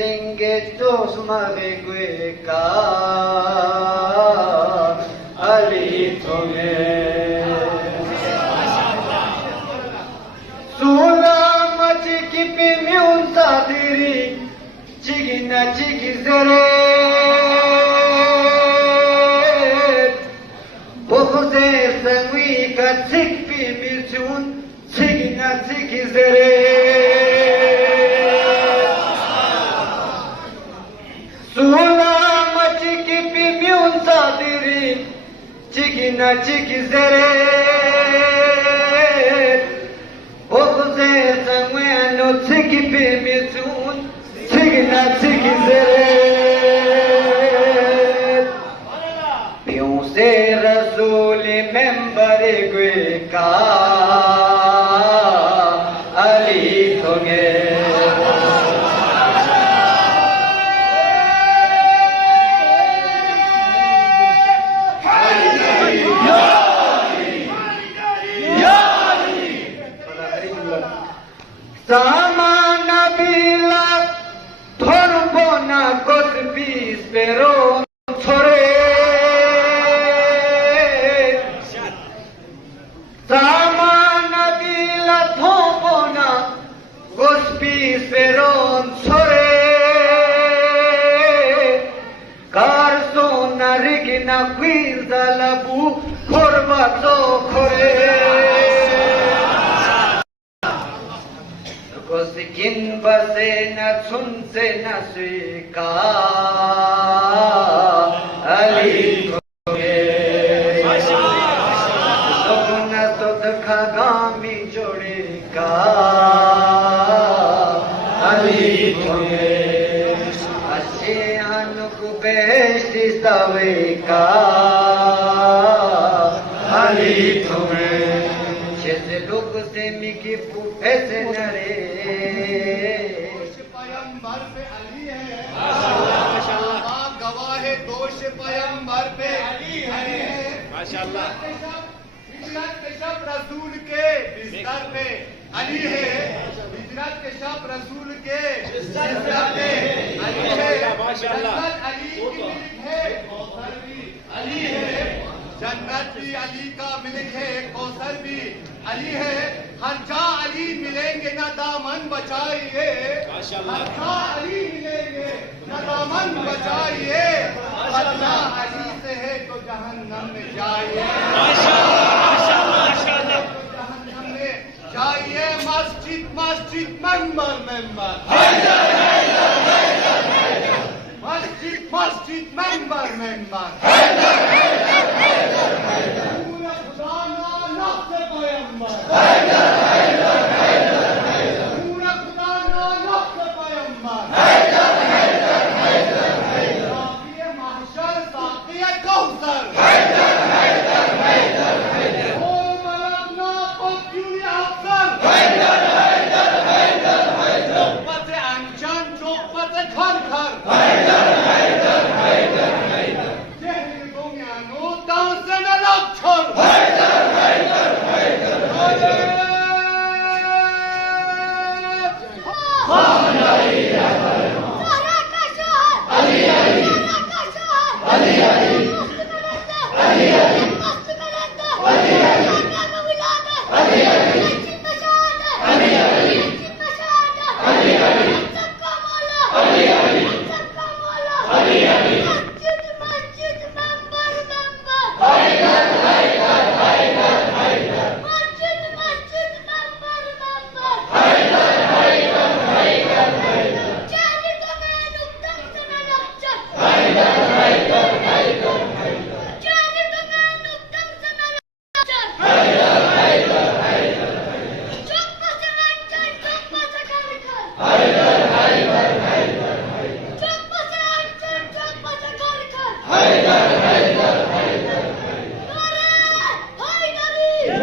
Singhe tosmare gueka Ali tome Sula machi kipi miun sadiri Chigina chigizere Bohuze sangwi ka chikpi michun Chigina chigizere Sula machi kipi miun sadiri Chigina chigizere Bohuze sangwi no chikpi michun Chigina chigizere Pion se rasuli membare gueka Ali thoge Samana bila thorbona kosbi pero thore Samana bila thorbona kosbi pero thore Karsona rigina kwizalabu korba to khore Kosikin base na sunse na suika Ali thoge Sopna tot khagami jodika Ali thoge Ashe anuk beheshti staveka Ali thoge Chese log se miki pufese nare पैगंबर पे अली है माशाअल्लाह गवाह है दोष पैगंबर पे अली है माशाअल्लाह हिजरत के शब रसूल के बिस्तर पे अली है हिजरत के शब रसूल के बिस्तर पे अली है माशाअल्लाह अली की मिल्क है कौसर भी अली है जन्नत भी अली का मिल्क है कौसर भी अली है हर जा अली मिलेंगे ना दामन बचाइए हर जा अली मिलेंगे ना दामन बचाइए अल्लाह अली से है तो जहन्नम में जाइए जहन्नम में जाइए मस्जिद मस्जिद मेंबर मेंबर मस्जिद मस्जिद मेंबर मेंबर